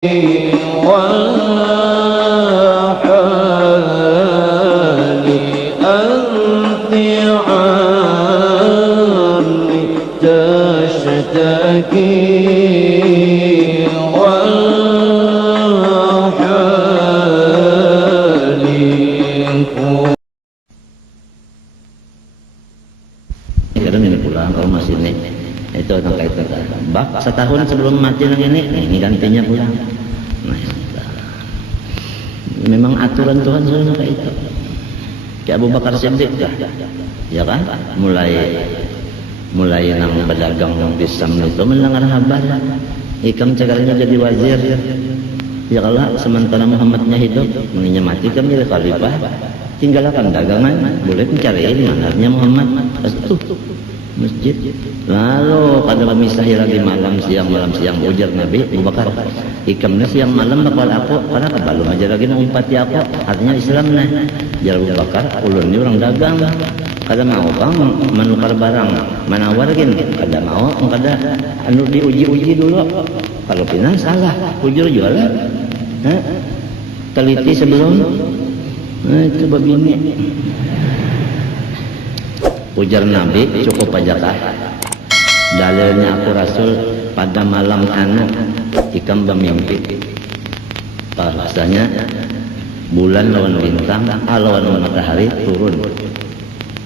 والحال أنت عني تشتكي والحال ini pulang kalau masih ini itu tentang itu bak setahun sebelum mati yang ini gantinya pulang. Nah, memang aturan Tuhan soalnya kayak itu. Kayak Abu Bakar Siddiq dah, ya kan? Mulai nang berdagang di Sam itu mendengar kabar ikam cegaranya jadi wazir. Ya kalau sementara Muhammadnya hidup, mengingat mati kami jadi khalifah, tinggalkan dagangan, boleh mencari manarnya Muhammad. Itu masjid. Lalu pada memisahi lagi malam siang ujar Nabi Abu Bakar ikamnya siang malam bakal aku karena kebalum aja lagi umpati aku artinya Islam nah jar Abu Bakar ulun ini orang dagang kada mau bang menukar barang menawarkan kada mau kada anu diuji dulu kalau pindah salah ujur jualan teliti sebelum itu babini ujar Nabi cukup aja kah dalilnya aku Rasul pada malam anu ikam bermimpi bahasanya bulan lawan bintang lawan matahari turun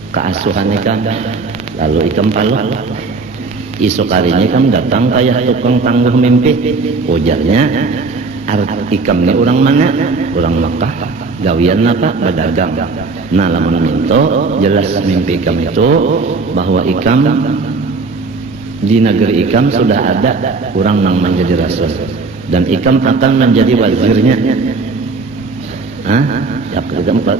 ke asuhan ikam lalu ikam paluk esok harinya ikam datang kayak tukang tangguh mimpi ujarnya ikam ini orang mana orang Makkah gawian apa berdagang. Nah lamun minto jelas mimpi ikam itu bahwa ikam di negeri ikam sudah ada orang yang menjadi rasul dan ikam akan menjadi wazirnya ya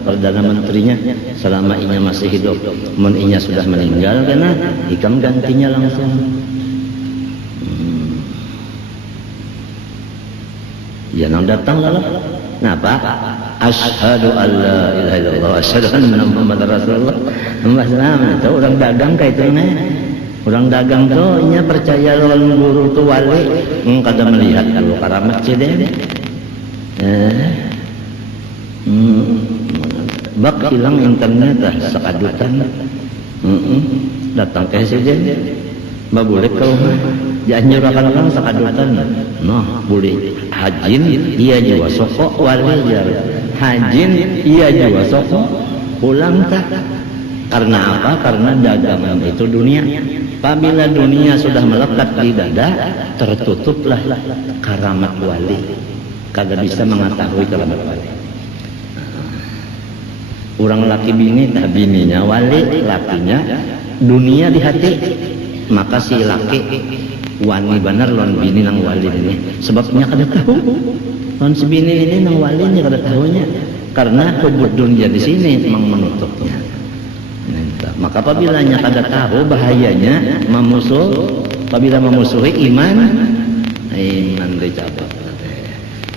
perdana menterinya selama inya masih hidup mun inya sudah meninggal karena ikam gantinya langsung. Ya nang datang lalu napa asyhadu alla ilaha illallah asyhadu anna muhammadar rasulullah itu orang dagang kayak itu nih orang dagang tuh nya percaya lawan guru tu wali kada melihat kalau karamat cede bak hilang internet dah sekadutan datang ke sini boleh kau jangan nyurahkan orang sekadutan nah boleh hajin iya juga sokok wali jar hajin iya juga sokok pulang tak karena apa? Karena dagangan itu dunia. Apabila dunia sudah melekat di dada tertutuplah karamat wali, kagak bisa mengetahui karamat wali. Orang laki bini tak bininya wali, lakinya dunia di hati, maka si laki wani benar lawan bini nang wali ini sebabnya kada tahu lawan si bini ini nang wali ini kada tahunya karena hubud dunia di sini memang menutupnya. Maka apabila nya kada tahu bahayanya apabila memusuhi iman dicabut.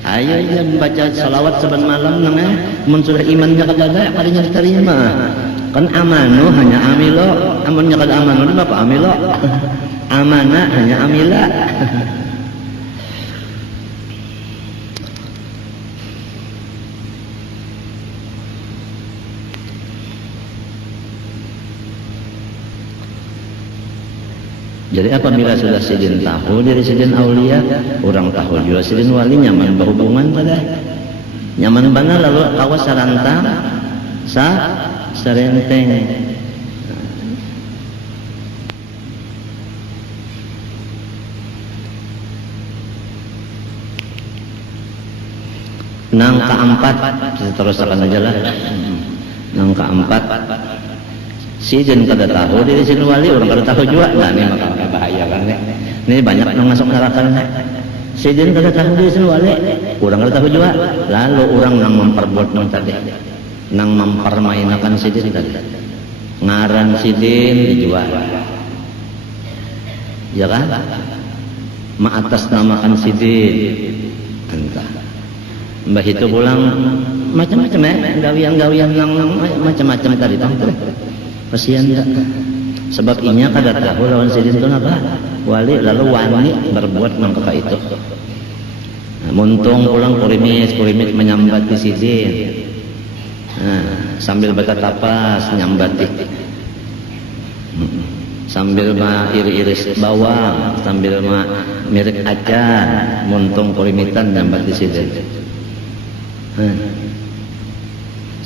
Ayo ya membaca salawat saban malam nang mun sudah imannya kada ada kadanya diterima kan amanu hanya amilo amunnya kada amanu apa amilo amanah hanya amila. Jadi apabila sudah sidin tahu dari sidin aulia, orang tahu juga sidin wali nyaman berhubungan pada nyaman bana lalu kawas sarantang serenteng. Nang keempat terus akan aja lah. Nang keempat sidin kada tahu dari sidin wali orang kada tahu juga. Nah ini maka bahaya kan ini banyak yang masuk neraka nih. Sidin kada tahu dari sidin wali orang kada tahu juga. Lalu orang nang memperbuat nang tadi nang mempermainkan sidin tadi ngaran sidin dijual ya kan mengatasnamakan sidin entah mbah itu pulang macam-macam gawian-gawian nang macam-macam tadi tahu kasihan tak sebab inya kada tahu lawan sidin itu apa wali lalu wani berbuat nang kaka itu Muntung pulang kurimis menyambat di sidin. Sambil baca tapas nyambati. Sambil iri-iris bawang, sambil mirik acar, muntung kurimitan nyambat di sidin.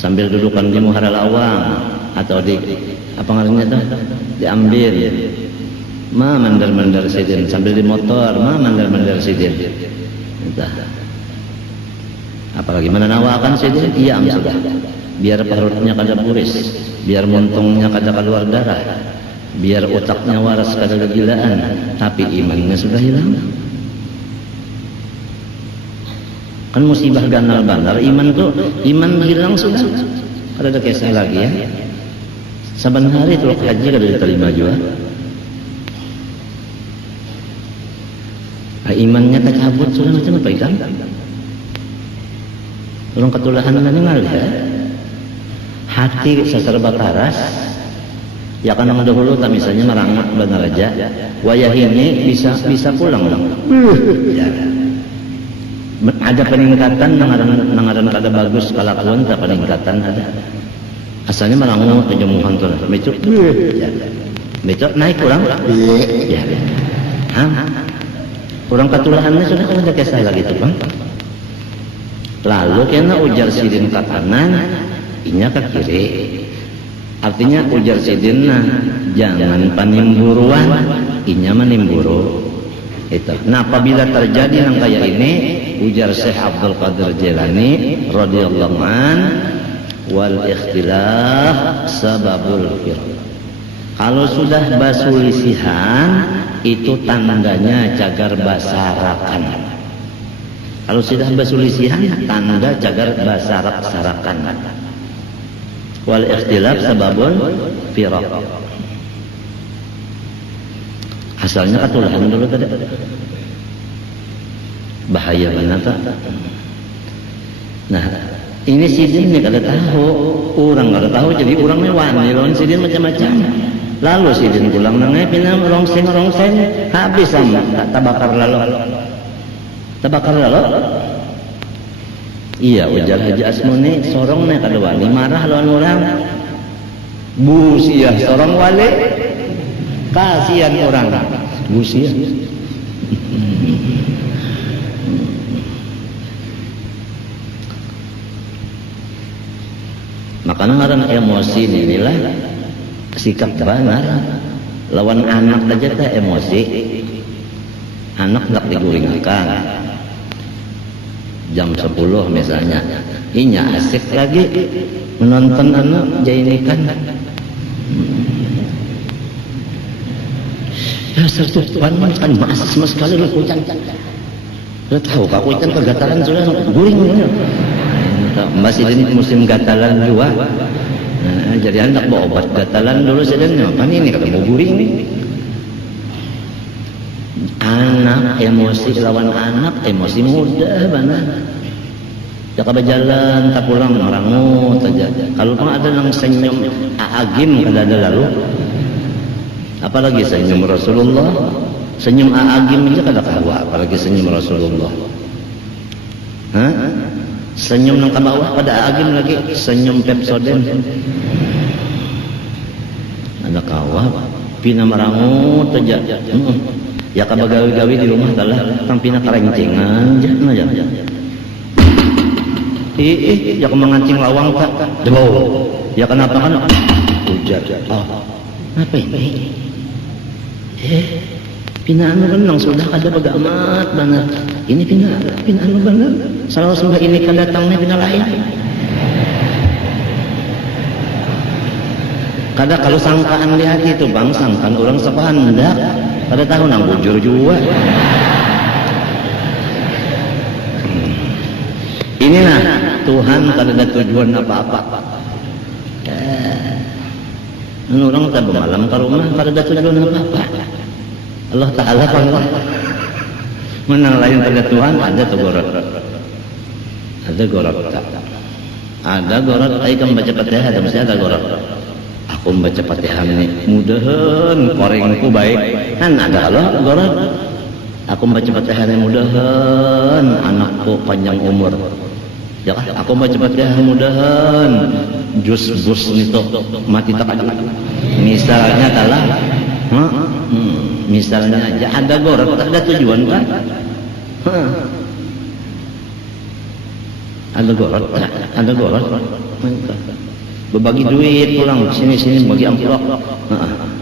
Sambil dudukan di muhara lawang atau di apa ngarannya tuh diambil mandar-mandar sidin sambil di motor mandar-mandar sidin entah apalagi mana nawakan sidin diam sudah biar perutnya kada puris biar muntungnya kada keluar darah biar otaknya waras kada kegilaan tapi imannya sudah hilang kan musibah ganal bandar iman hilang sudah kada ada kisah lagi ya saban hari tulok haji kada diterima juga imannya tercabut sudah macam apa ikan orang ketulahan meninggal ya hati seserba karas ya kan orang dahulu misalnya merangat benar aja wayah ini bisa pulang ya. Ada peningkatan nangaran kada bagus kalakuan tak peningkatan ada asalnya merangut kejemuhan tuh becok ya. Becok naik kurang ya. Orang ketulahannya sudah kan ada kisah lagi tuh bang lalu kena ujar sidin ke kanan inya ke kiri artinya ujar sidin jangan panimburuan inya manimburu itu. Nah apabila terjadi yang kayak ini ujar Syekh Abdul Qadir Jilani radhiyallahu an wal ikhtilaf sababul firq. Kalau sudah basulisihan itu tandanya cagar basarakan. Kalau sudah basulisihan tanda cagar basarak-sarakan. Wal ikhtilaf sababul firq. Asalnya ketulahan dulu tadi. Bahaya benar tak? Nah, ini sidin ni kada tahu, orang kada tahu jadi orangnya wani lawan sidin macam-macam. Lalu sidin pulang nangai pinam rongseng habis sama tabakar lalu. Tabakar lalu. Iya ujar Haji Asmuni sorong ni kada wani marah lawan orang. Busiah sorong wali. Kasihan orang busiah. Makanya ngaran emosi inilah sikap benar lawan anak aja tak emosi anak tak digulingkan jam 10 misalnya inya asik lagi menonton anak jainikan dasar tuan kan masih sekali lu kucang lu tahu kak kucang kegataran sudah guring masih ini musim gatalan juga jadi anak bawa obat gatalan dulu sedangnya apa ini ketemu guring anak emosi lawan anak emosi mudah benar ya kalau jalan tak pulang merangut aja kalau pun ada yang senyum Aagim kada ada lalu apalagi senyum Rasulullah senyum Aagim aja kada kawa apalagi senyum Rasulullah senyum nang kabawah pada Aagim lagi senyum Pepsodent ada kawa pina merangut aja ya kabagawi-gawi di rumah telah tang pina kerencengan aja ya kemangancing lawang tak debau ya kenapa kan hujan apa ini pina anu benang sudah ada bagamat banget ini pina anu banget selalu sembah ini kan datangnya pina lain kada kalau sangkaan di hati itu bang sangkaan orang sepandak kada tahu nang bujur juga inilah Tuhan kada ada tujuan apa-apa orang tak bermalam ke rumah kada ada tujuan apa-apa Allah Ta'ala panggilan menang lain pada Tuhan ada tu gorot ada gorot ay kam baca Fatihah ada mesti ada gorot aku membaca Fatihah ini mudahan korengku baik kan ada Allah gorot Aku baca Fatihah mudahan anakku panjang umur. Ya kan? Aku baca Fatihah mudahan jus bus itu mati tak ada. Misalnya adalah misalnya aja ada gorok, tak ada tujuan kan? Ada gorok. Berbagi duit pulang sini bagi amplop.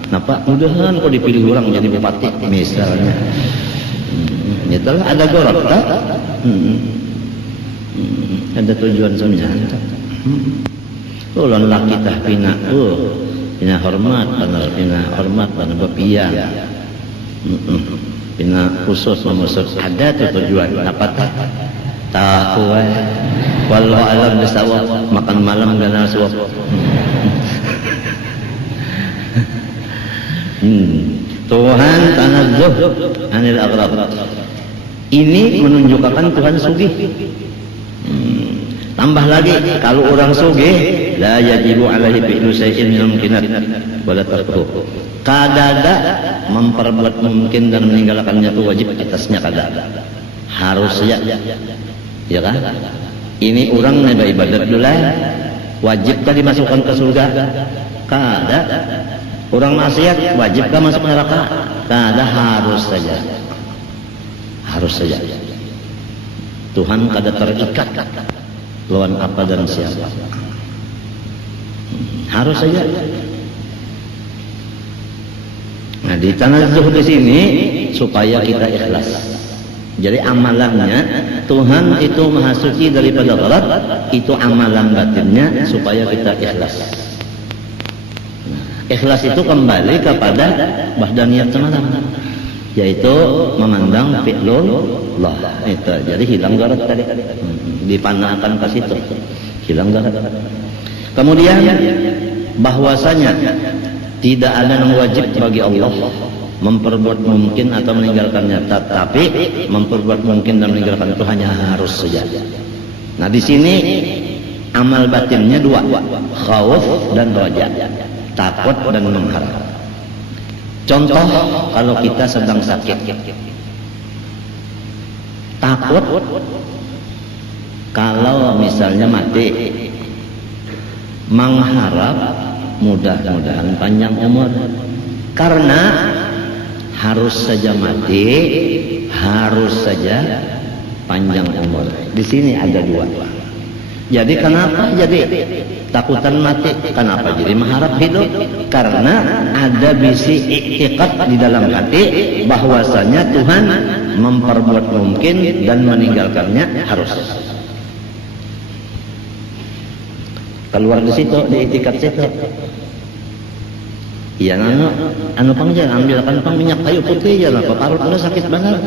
Napa mudahan kau dipilih orang jadi bupati misalnya. Itulah ada gorok tak? Ada tujuan sebenarnya. Ulun laki tah pina hormat dan bepian. Pina khusus memusut ada tujuan apa tak? Tahu wallahu alam bisawab, makan malam ganal suap. Tuhan tanazzuh anil aghrab. Ini menunjukkan Tuhan sugih. Tambah lagi kalau orang sugih la yajibu alaihi fi'lu syai'in minal mumkinat wala tarkuhu. Kadada memperbuat mungkin dan meninggalkannya itu wajib atasnya kadada. Harus ya kan? Ini orang ibadat dulu wajibkah dimasukkan ke surga? Kada. Orang maksiat wajibkah masuk neraka? Kada, harus saja. Tuhan kada terikat lawan apa dan siapa. Harus saja. Nah, di tanazzuh di sini supaya kita ikhlas. Jadi amalannya Tuhan itu maha suci daripada ghalat, itu amalan batinnya supaya kita ikhlas. Ikhlas itu kembali kepada wahdaniyat semalam, yaitu memandang fi'lullah. Itu jadi hilang gharat tadi, dipanakan ke situ, hilang gharat. Kemudian bahwasanya tidak ada yang wajib bagi Allah memperbuat mungkin atau meninggalkannya, tetapi memperbuat mungkin dan meninggalkan itu hanya harus saja. Nah, di sini amal batinnya dua, khauf dan raja, takut dan mengharap. Contoh, kalau kita sedang sakit, takut kalau misalnya mati, mengharap mudah-mudahan panjang umur, karena harus saja mati, harus saja panjang umur. Di sini ada dua. Jadi kenapa jadi takutan mati? Kenapa jadi mengharap hidup? Karena ada bisi i'tiqad di dalam hati bahwasanya Tuhan memperbuat mungkin dan meninggalkannya harus. Keluar di situ, di i'tiqad situ. Iya, anu pangja ambilkan pang minyak kayu putih ya lah, paparut udah sakit banget.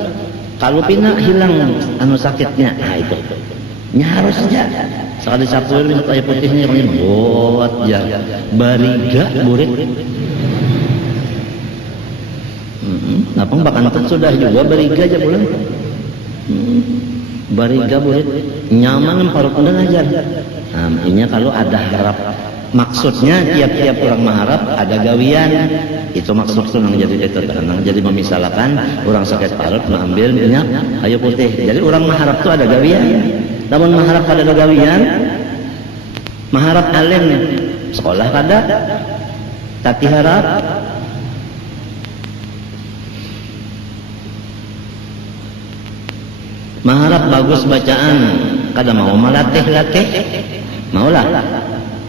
Kalau pina hilang anu sakitnya, nah itu. Nya harus saja. Sekali sapuin minyak kayu putihnya yang buat ya bariga burit. Napang bakantan sudah juga bariga aja bulan. Bariga burit nyaman parut udah aja. Nah, ini kalau ada harap. Maksudnya tiap-tiap orang mengharap ada gawian, itu maksud yang jadi itu, yang jadi memisalkan orang sakit parut mengambil minyak kayu putih. Jadi orang mengharap itu ada gawian. Namun mengharap ada gawian, mengharap alim sekolah kada, tapi harap mengharap bagus bacaan, kada mau melatih, maulah.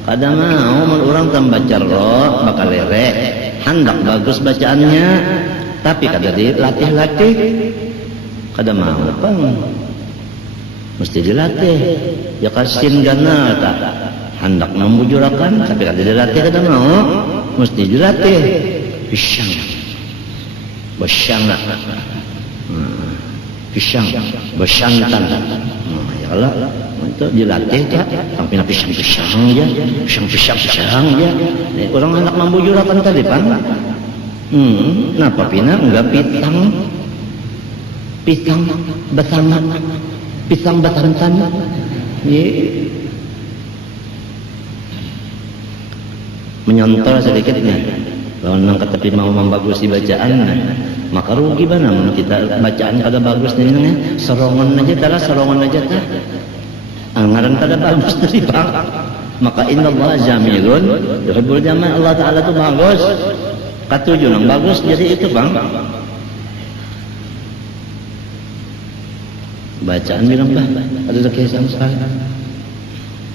Kada mau orang tambaca roh bakal lerek, hendak bagus bacaannya, tapi kada dilatih-latih, kada mau pang, mesti dilatih. Ya kasin ganal tak, hendak membujurakan, tapi kada dilatih, kada mau, mesti dilatih. Besyang lah, besyangtan. Ya Allah. Itu dilatih tak, sampai pisang ya. Orang anak membujurakan tadi pan. Napa pina enggak pisang batangan. Menyontor sedikit nih. Kalau nang kata mau membagusi bacaan, maka rugi ba naman kita bacaan kada bagus nih serongan aja tah ngaran kada bagus tadi Bang. Maka innallaha jamilun yuhibbul jamal. Allah Ta'ala itu bagus, katujuh nang bagus, jadi itu Bang. Bacaan bilang bah ada kesan sekali,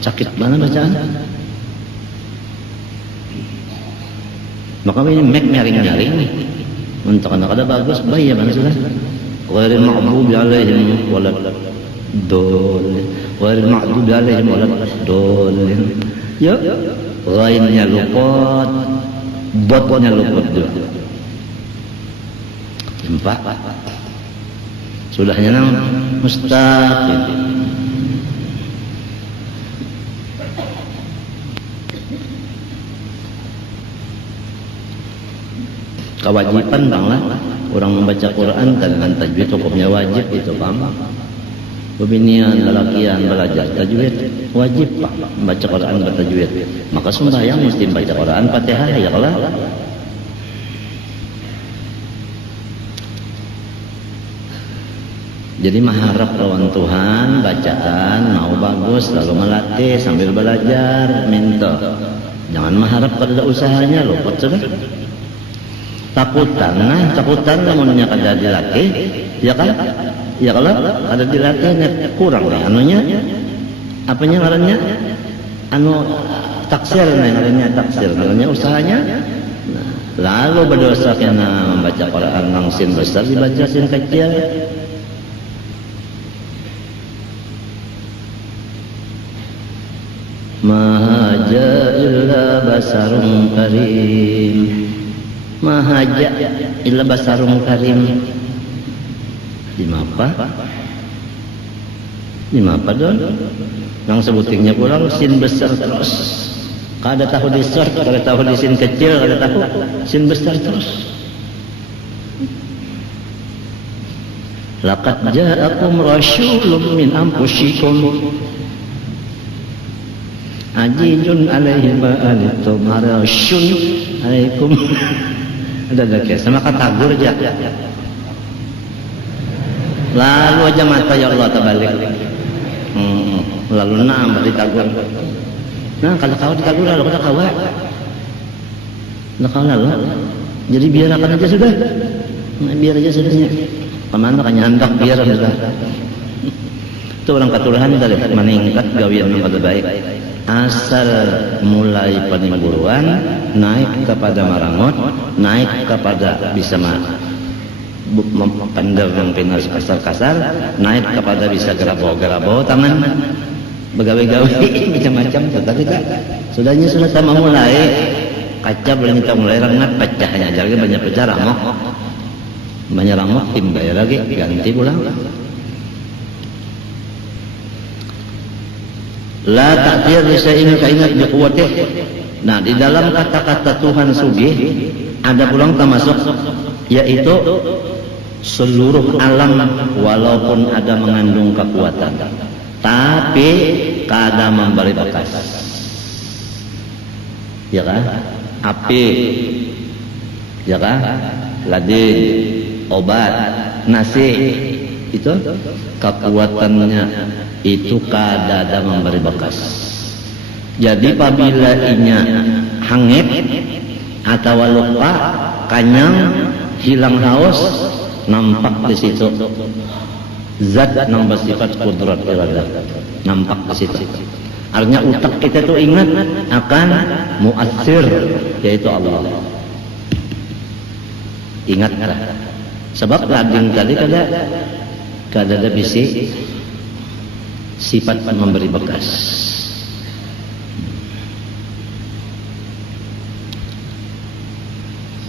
sakit mana bacaan. Maka ini nyaring untuk anak ada bagus bayi mana sudah ghairil maghdubi alaihim waladdallin ghairil maghdubi alaihim waladdallin ya ghainnya luput botnya luput juga empat sudahnya nang mustaqim. Kewajiban Bang lah orang membaca Quran dengan tajwid hukumnya wajib itu Bang. Pembinian, lelakian, belajar tajwid wajib Pak membaca Quran bertajwid. Maka sembahyang mesti membaca Quran Fatihah ya Allah. Jadi mengharap lawan Tuhan bacaan mau bagus lalu melatih sambil belajar minta. Jangan mengharap pada usahanya luput sudah. Takutan namunnya kada dilatih ya kan ya kalau ada dilatihnya kurang nih anunya apanya ngarannya taksir ngarannya usahanya lalu berdosa karena membaca Quran nang sin besar dibaca sin kecil. Mahaja illa basarun karim Mahaja illa basarun karim. Di mapa don yang sebutingnya kurang sin besar terus kada tahu di sort kada tahu di sin kecil kada tahu sin besar terus. Laqad ja'akum rasulun min anfusikum Ajijun alaihi ma'anitum harasyun alaikum. Ada lagi sama kata gurja. Lalu aja mata ya Allah terbalik. Lalu nama ditagur. Nah kalau kau ditagur lalu kata kau. Nah kau lalu. Jadi biarkan aja sudah. Biar aja sudahnya. Kemana kan nyandak biar sudah. Itu orang ketulahan dari meningkat gawian yang pada baik. Asal mulai penimburuan naik kepada marangot, naik kepada bisa pendem yang pinar kasar-kasar, naik kepada bisa gerabo-gerabo tangan, begawe-gawe macam-macam. Tetapi tak sudahnya sudah sama mulai kaca belum kita mulai rengat pecahnya, jadi banyak pecah ramok, banyak ramok timbul lagi ganti pulang. La ta'tir lisa'in kainat biquwatih. Nah, di dalam kata-kata Tuhan sugih ada pulang termasuk yaitu seluruh alam walaupun ada mengandung kekuatan tapi kada memberi bekas. Ya kan? Api. Ya kan? Ladin, obat, nasi itu kekuatannya itu kada ada memberi bekas. Jadi apabila inya hangit atau lupa kanyang hilang haus nampak di situ zat yang bersifat kudrat iradah nampak di situ. Artinya utak kita itu ingat akan muassir yaitu Allah. Ingatlah sebab lading tadi kada ada bisi sifat memberi bekas.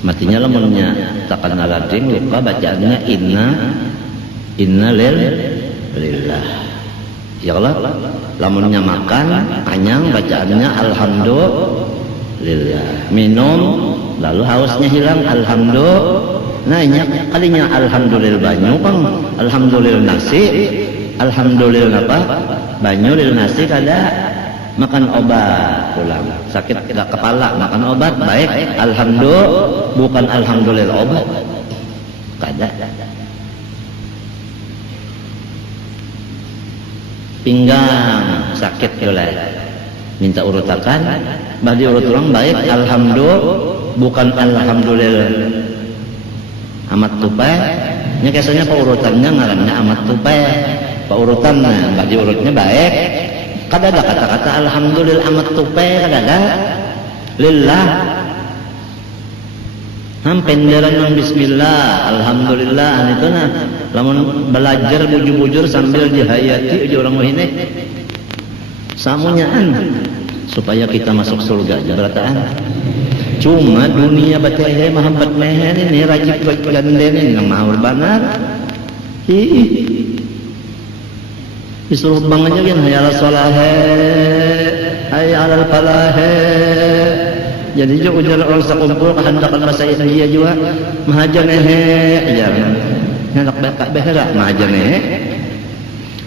Matinya lamunnya takkan alading lupa bacaannya inna lillah. Ya Allah, lamunnya makan anyang bacaannya alhamdulillah. Minum lalu hausnya hilang alhamdulillah. Nah ini kalinya alhamdulillah banyu Bang, alhamdulillah nasi. Alhamdulillah apa? Banyu lil nasi kada makan obat pulang. Sakit kepala makan obat baik. Alhamdulillah bukan alhamdulillah obat. Kada. Pinggang sakit gulai. Minta urutakan, badi urut ulang baik, alhamdulillah, bukan alhamdulillah. Amat tupai, nya kesannya paurutannya ngarannya amat tupai. Paurutannya, badi urutnya baik. Kada ada kata-kata alhamdulillah amat tupai, kada ada. Lillah. Penderan ng bismillah, alhamdulillah, itu na. Lamun belajar bujur-bujur sambil dihayati aja orang wahine. Samunyaan supaya kita masuk surga aja berataan. Cuma dunia batehe mahambat mehen ini rajib ganden ini nang mahur banar. Disuruh bangannya kan hayal solahe, hayal falahe. Jadi juga ujar orang sekumpul kehendakan bahasa India juga mahajan ajar. Hendak bakak behera mahajan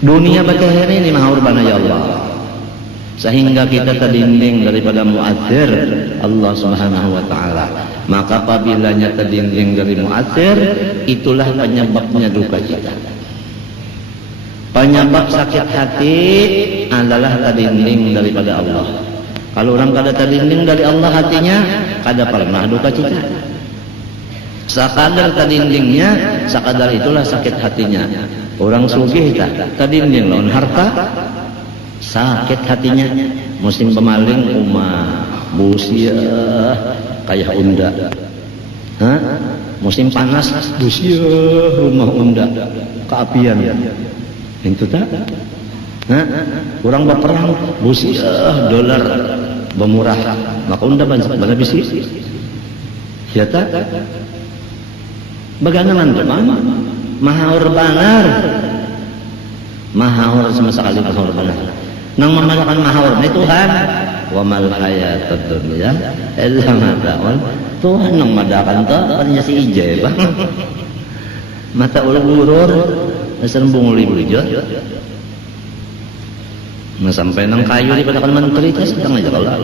dunia batehe ini mahur bana ya Allah. Sehingga kita terdinding daripada mu'athir Allah subhanahu wa ta'ala. Maka apabila terdinding dari mu'athir, itulah penyebabnya duka cita. Penyebab sakit hati adalah terdinding daripada Allah. Kalau orang kada terdinding dari Allah hatinya, kada pernah duka cita. Sakadar terdindingnya, sakadar itulah sakit hatinya. Orang sugih terdinding lawan harta, sakit hatinya. Musim pemaling busia kayak unda. Musim panas busia rumah unda keapian. Itu tak? Orang berperang busia dolar bermurah maka unda banyak bala bisi. Ya tak? Bagaimana tuh mahaur banar. Mahaur sama sekali mahaur banar. Nang memadakan mahaur ni Tuhan. Wa mal hayatud dunya illa mata'un. Tuhan nang madakan to katanya si Ije bang. Mata ulur serembung libulijot. Nah sampai nang kayu di padakan menteri itu sedang aja kalau.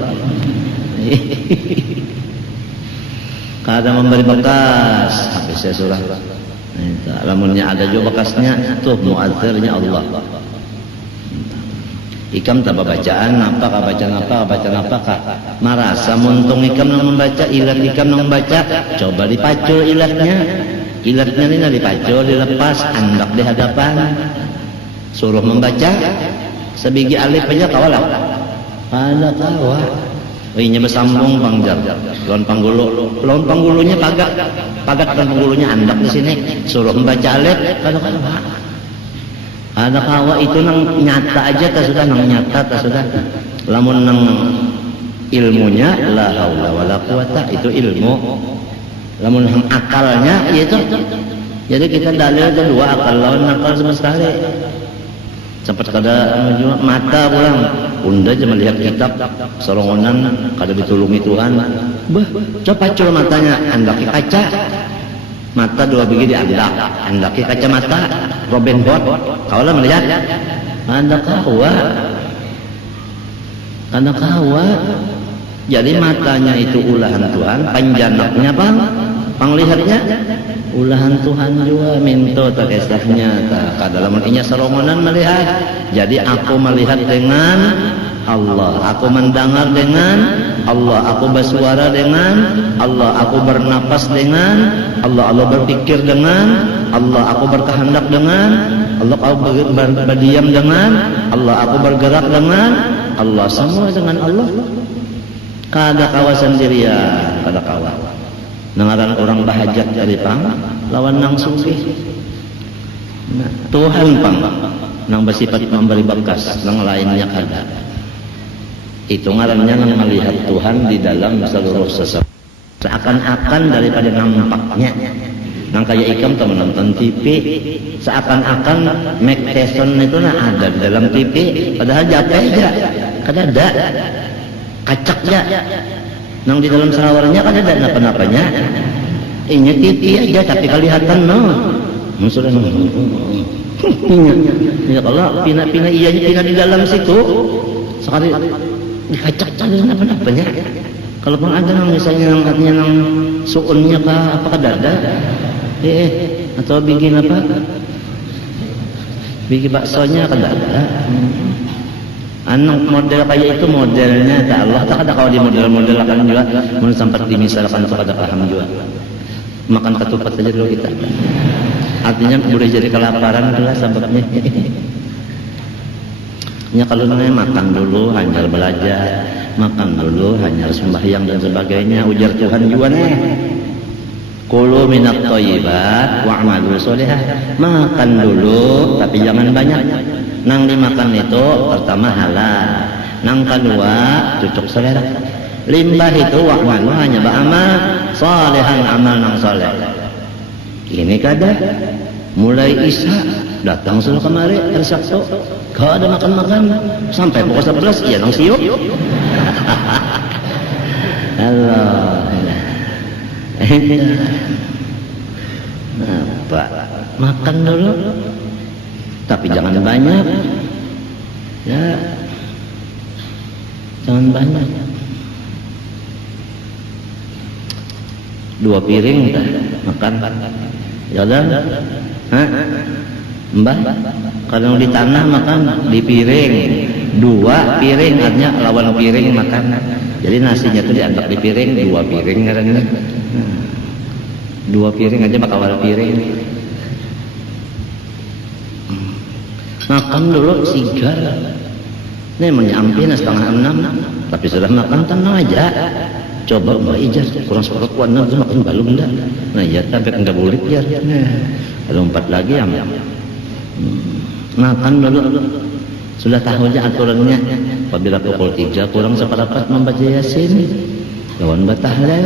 Kada memberi bekas habis saya surah. Lamunnya ada juga bekasnya tuh mu'adzirnya Allah. Ikam tak bacaan apa kah marasa muntung ikam nang membaca ilat ikam nang membaca coba dipacul ilatnya ini dipacul dilepas andak di hadapan suruh membaca sebiji alif aja kawalah ada kawa nya bersambung pangjar lawan panggulunya pagat kan panggulunya andak di sini suruh membaca alif kada ada kawa itu nang nyata aja tak sudah nang nyata tak sudah lamun nang ilmunya la haula wala quwata itu ilmu lamun nang akalnya itu jadi kita dalil kedua akal lawan akal sama sekali sempat kada mata pulang unda aja melihat kitab sorongonan kada ditulungi Tuhan coba cul matanya andaki kaca mata dua biji diandak andaki kacamata Robin Hood kaulah melihat anda kawa jadi matanya itu ulahan Tuhan panjanaknya bang panglihatnya ulahan Tuhan juga minto tak kisahnya tak dalam inya serongonan melihat jadi aku melihat dengan Allah aku mendengar dengan Allah aku bersuara dengan Allah aku bernapas dengan Allah berpikir dengan Allah aku berkehendak dengan Allah aku berdiam dengan Allah aku bergerak dengan Allah semua dengan Allah kada kawa sendirian kada kawa nangaran orang bahajat dari pang lawan nang sugih nah, Tuhan pang nang bersifat memberi bekas nang lainnya kada itu ngarannya nang melihat Tuhan di dalam seluruh sesuatu seakan-akan daripada nampaknya nang kayak ikam tuh menonton TV seakan-akan Mike Tyson itu ada di dalam TV padahal jatuh aja kada ada kacak aja nang di dalam sarawarnya kan ada apa-apanya ini TV aja tapi kelihatan no maksudnya ya kalau pina-pina iya pina di dalam situ sekali dikacak ada apa-apanya kalau pun ada nang misalnya nang artinya nang suunnya apa kada ada Atau bikin apa? Bikin baksonya kan ada. Anak model kayak itu modelnya tak Allah tak ada kalau di model-model akan juga mun sampai dimisalkan kepada paham juga. Makan ketupat saja dulu kita. Artinya boleh jadi kelaparan adalah sebabnya. Ya kalau namanya makan dulu hanya belajar, makan dulu hanya sembahyang dan sebagainya, ujar Tuhan juga nih. Kulu minat thayyibat wa'malu sholihah. Makan dulu tapi jangan banyak. Nang dimakan itu pertama halal, nang kedua cocok selera. Limbah itu wa'malu hanya beramal salihan, amal nang saleh. Ini kada mulai Isya datang sudah kemari hari Sabtu gak ada makan-makan sampai pukul 11 ya nang siup. Allah apa makan dulu tapi jangan banyak ya, jangan banyak. 2 piring dah makan ya udah. Mbah kalau di tanah makan di piring 2 piring artinya lawan piring makan. Jadi nasinya itu diangkat di piring 2 piring kadang-kadang. 2 piring aja bakal piring. Makan dulu sigar. Ini menyampiin 5:30 tapi sudah makan tenang aja. Coba Mbak Ijaz kurang seperempuan nanti makan balung dah. Nah ya tapi enggak boleh biar. Ada 4 lagi ya. Makan dulu. Sudah tahu aja aturannya. Apabila pukul 3 kurang seperempat membaca Yasin, lawan tahlil,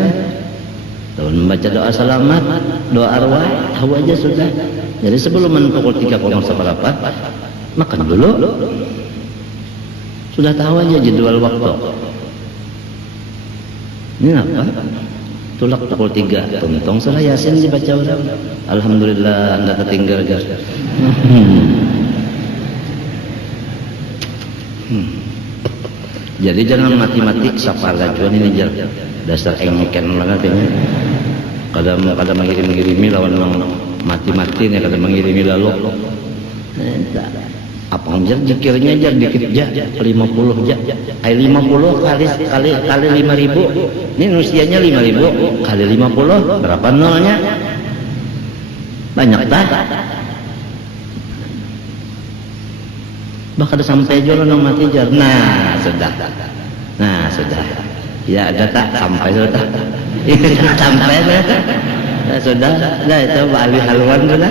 lawan membaca doa selamat, doa arwah, tahu aja sudah. Jadi sebelum pukul 3 kurang seperempat makan dulu. Sudah tahu aja jadwal waktu. Ini apa? Tulak pukul 3 tuntong salah Yasin dibaca orang. Alhamdulillah anda tertinggal guys. Jadi jangan mati-mati sapal gajuan ini jar dasar engken lah katanya. Kadang mengirim-ngirimi lawan mati-mati nih kadang mengirimi lalu. Apa jar jikirnya jar dikit jar 50 jar. 50 kali 5.000. Ini usianya 5.000 kali 50 berapa nolnya? Banyak dah. Bahkan sampai jual orang mati jar. Nah sudah. Ya ada tak sampai sudah. Sampai sudah. Sudah. Dah itu ahli haluan sudah.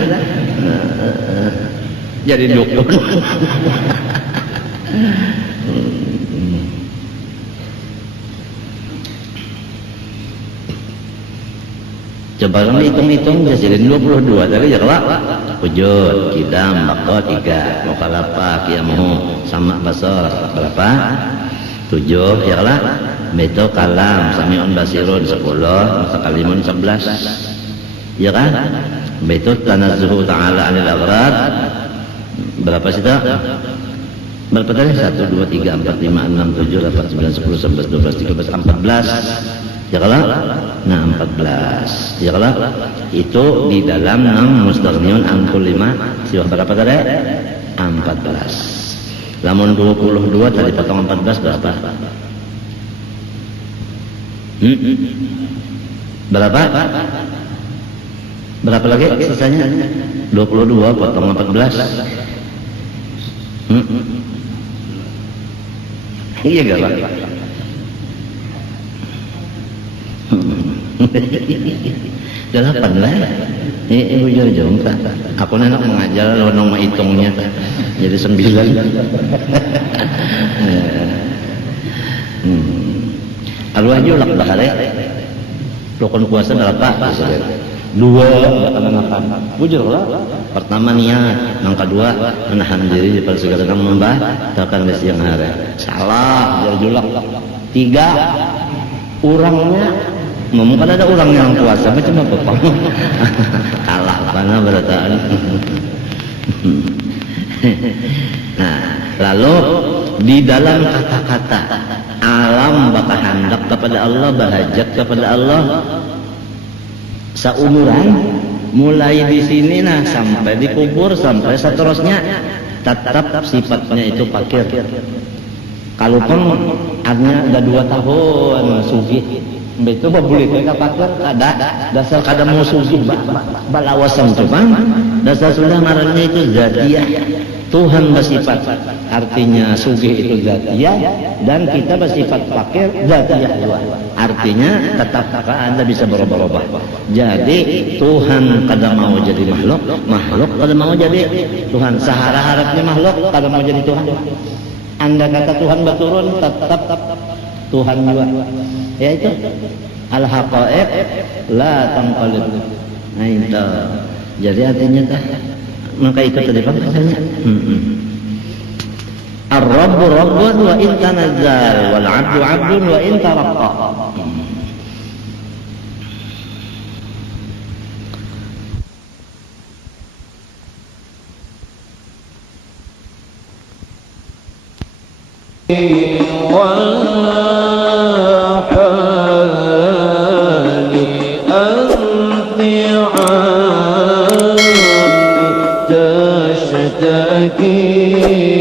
Jadi dukun. Coba kami hitung-hitung jadi 22 tadi ya kelak. Wujud, kidam, bako 3, mukhalafah, qiyamuhu, sama basar berapa? 7 ya kelak. Beto kalam, sami'un basirun 10, mutakalimun 11. Ya kan? Beto tanazzuhu ta'ala 'anil aghrad. Berapa sih tak? Berapa tadi? 1, 2, 3, 4, 5, 6, 7, 8, 9, 10, 11, 12, 13, 14. Ya kalau? Nah 14. Ya kalau? Itu di dalam nang mustarniun angkul 5. Siapa berapa tadi? 14. Lamun 22 tadi potong 14 berapa? Berapa? Berapa lagi sisanya? 22 potong 14. Iya gak Pak? Delapan lah. Ini bujur jom Pak. Aku enak mengajar lawan nama hitungnya jadi 9. Arwah julak bahare. Rukun puasa berapa? 2 makan. Bujur lah. Pertama niat, yang kedua menahan diri daripada segala yang membatalkan di siang hari. Salah, julak. 3 orangnya mungkin ada orang yang puasa macam apa Pak? Kalah karena berataan. Nah, lalu di dalam kata-kata alam bakal hendak kepada Allah, bahajat kepada Allah seumuran mulai di sini nah sampai dikubur sampai seterusnya tetap sifatnya itu fakir. Kalau pun artinya ada 2 tahun sugih itu boleh mereka fakir ada dasar kada mau sugih balawasam cuma dasar sudah marahnya itu zatiyah. Tuhan bersifat artinya sugih itu zatiyah dan kita bersifat fakir zatiyah juga. Artinya tetap Anda bisa berubah-ubah. Jadi Tuhan kada mau jadi makhluk, makhluk kada mau jadi Tuhan. Sehara-harapnya makhluk kada mau jadi Tuhan. Anda kata Tuhan berturun tetap Tuhan juga. Ya itu al-haqaiq la tanqalib. Nah itu. Jadi artinya maka itu tadi pangkatnya. Ar-Rabbu Rabbun wa in tanazzal wal 'abdu 'abdun wa in taraqqa. تشتكي